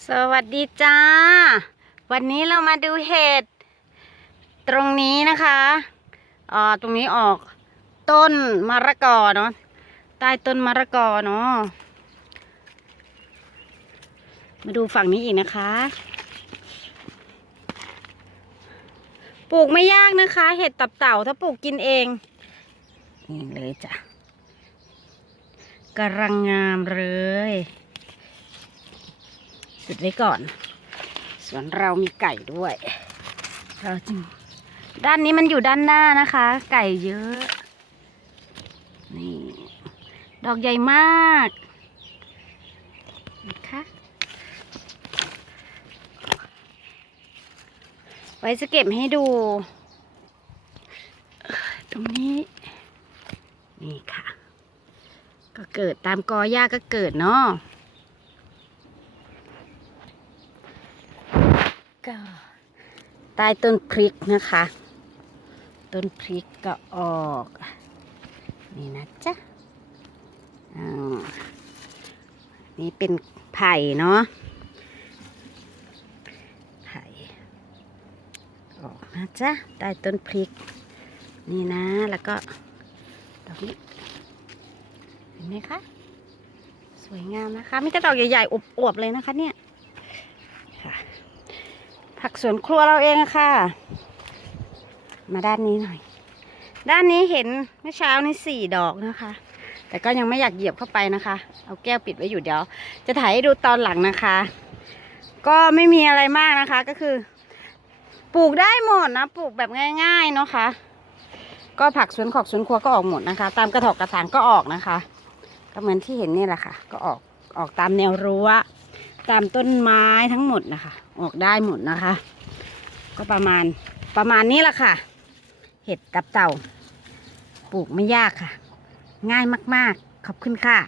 สวัสดีจ้า วันนี้เรามาดูเห็ด ตรงนี้นะคะอ่าตรงนี้ออกต้นมะระกอเนาะใต้ต้นมะระกอเนาะมาดูฝั่งนี้อีกนะคะ ปลูกไม่ยากนะคะ เห็ดตับเต่าถ้าปลูกกินเองนี่เลยจ้ะกำลังงามเลย จุดไว้ก่อน ส่วนเรามีไก่ด้วย เราจึงด้านนี้มันอยู่ด้านหน้านะคะ ไก่เยอะ นี่ ดอกใหญ่มากนะคะไว้จะเก็บให้ดู ตรงนี้ นี่ค่ะ ก็เกิดตามกอหญ้าก็เกิดเนาะ ก็ใต้ต้นพริกนะคะ ต้นพริกก็ออก นี่นะจ๊ะอ่านี่เป็นไผ่เนาะไผ่ออกนะจ๊ะใต้ต้นพริก นี่นะแล้วก็ดอกนี้เห็นไหมคะ สวยงามนะคะมีแต่ดอกใหญ่ๆอวบๆเลยนะคะเนี่ย ผักสวนครัวเราเองค่ะ มาด้านนี้หน่อย ด้านนี้เห็นเมื่อเช้านี้สี่ดอกนะคะ แต่ก็ยังไม่อยากเหยียบเข้าไปนะคะ เอาแก้วปิดไว้อยู่เดี๋ยว จะถ่ายให้ดูตอนหลังนะคะ ก็ไม่มีอะไรมากนะคะก็คือ ปลูกได้หมดนะปลูกแบบง่ายๆเนาะค่ะก็ผักสวนขอกสวนครัวก็ออกหมดนะคะ ตามกระถอกกระถางก็ออกนะคะ ก็เหมือนที่เห็นนี่แหละค่ะ ก็ออกออกตามแนวรั้ว ตามต้นไม้ทั้งหมดนะคะ ออกได้หมดนะคะ ก็ประมาณประมาณนี้แหละค่ะ เห็ดตับเต่า ปลูกไม่ยากค่ะ ง่ายมาก ๆ ขอบคุณค่ะ